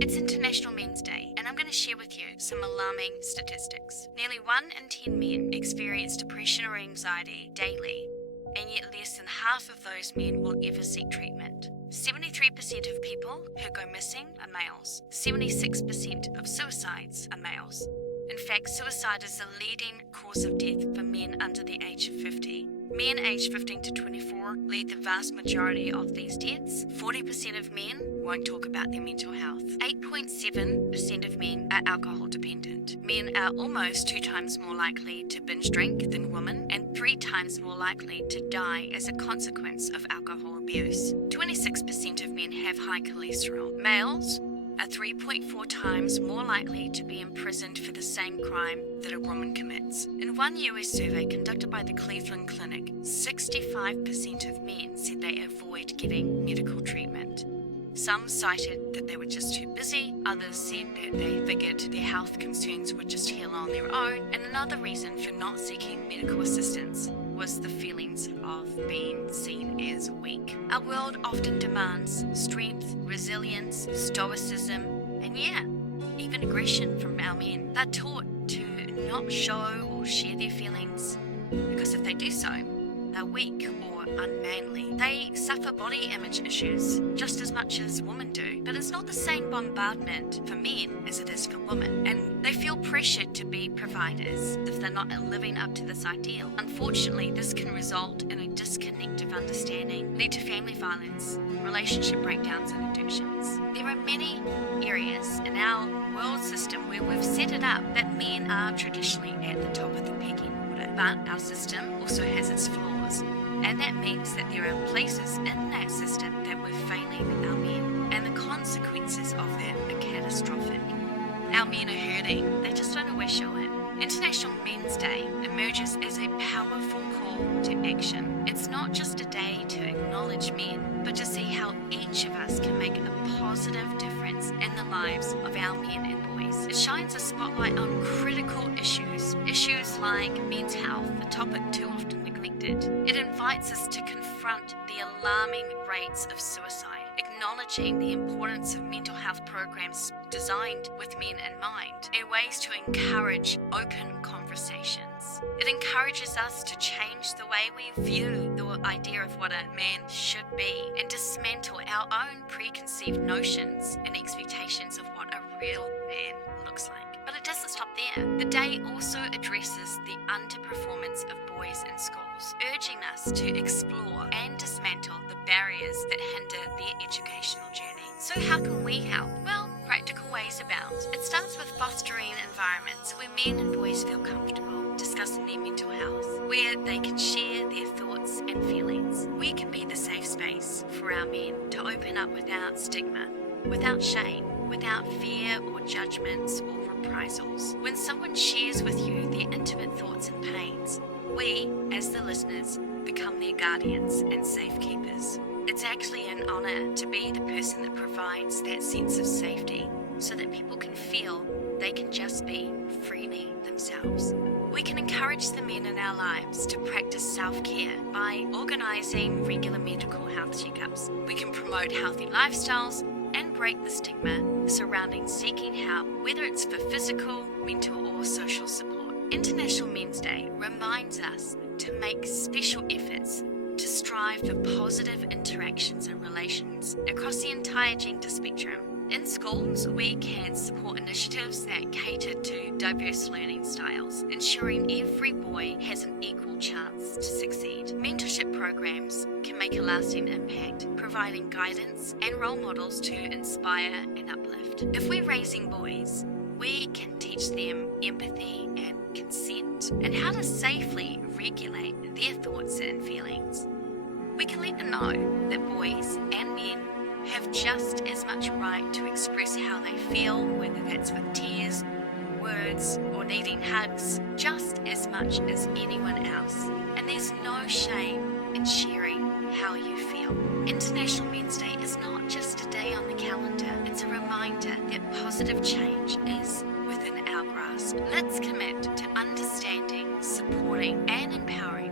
It's International Men's Day, and I'm going to share with you some alarming statistics. Nearly 1 in 10 men experience depression or anxiety daily, and yet less than half of those men will ever seek treatment. 73% of people who go missing are males. 76% of suicides are males. In fact, suicide is the leading cause of death for men under the age of 50. Men aged 15 to 24 lead the vast majority of these deaths. 40% of men won't talk about their mental health. 8.7% of men are alcohol dependent. Men are almost 2 times more likely to binge drink than women, and 3 times more likely to die as a consequence of alcohol abuse. 26% of men have high cholesterol. Males are 3.4 times more likely to be imprisoned for the same crime that a woman commits. In one US survey conducted by the Cleveland Clinic, 65% of men said they avoid getting medical treatment. Some cited that they were just too busy, others said that they figured their health concerns would just heal on their own, and another reason for not seeking medical assistance was the feelings of being seen as weak. Our world often demands strength, resilience, stoicism, and even aggression from our men. They're taught to not show or share their feelings, because if they do so, they're weak or unmanly. They suffer body image issues just as much as women do, but it's not the same bombardment for men as it is for women, and they feel pressured to be providers if they're not living up to this ideal. Unfortunately, this can result in a disconnect of understanding, lead to family violence, relationship breakdowns, and addictions. There are many areas in our world system where we've set it up that men are traditionally at the top of the pecking order, but our system also has its flaws. And that means that there are places in that system that we're failing our men, and the consequences of that are catastrophic. Our men are hurting, they just don't always show it. International Men's Day emerges as a powerful call to action. It's not just a day to acknowledge men, but to see how each of us can make a positive difference in the lives of our men and boys. It shines a spotlight on critical issues like men's health, a topic too often neglected. It invites us to confront the alarming rates of suicide, acknowledging the importance of mental health programs designed with men in mind, and ways to encourage open conversations. It encourages us to change the way we view the idea of what a man should be, and dismantle our own preconceived notions and expectations of what a real man looks like. But it doesn't stop there. The day also addresses the underperformance of boys in schools, urging us to explore and dismantle the barriers that hinder their educational journey. So how can we help? Well, practical ways about. It starts with fostering environments where men and boys feel comfortable discussing their mental health, where they can share their thoughts and feelings. We can be the safe space for our men to open up without stigma, without shame, without fear or judgments or reprisals. When someone shares with you their intimate thoughts and pains, we, as the listeners, become their guardians and safekeepers. It's actually an honor to be the person that provides that sense of safety, so that people can feel they can just be freely themselves. We can encourage the men in our lives to practice self-care by organising regular medical health checkups. We can promote healthy lifestyles and break the stigma surrounding seeking help, whether it's for physical, mental, or social support. International Men's Day reminds us to make special efforts to strive for positive interactions and relations across the entire gender spectrum. In schools, we can support initiatives that cater to diverse learning styles, ensuring every boy has an equal chance to succeed. Mentorship programs can make a lasting impact, providing guidance and role models to inspire and uplift. If we're raising boys, we can teach them empathy and consent, and how to safely regulate their thoughts and feelings. We can let them know that boys and men have just as much right to express how they feel, whether that's with tears, words, or needing hugs, just as much as anyone else. And there's no shame in sharing how you feel. International Men's Day is not just a day on the calendar, it's a reminder that positive change is within our grasp. Let's commit to understanding, supporting, and empowering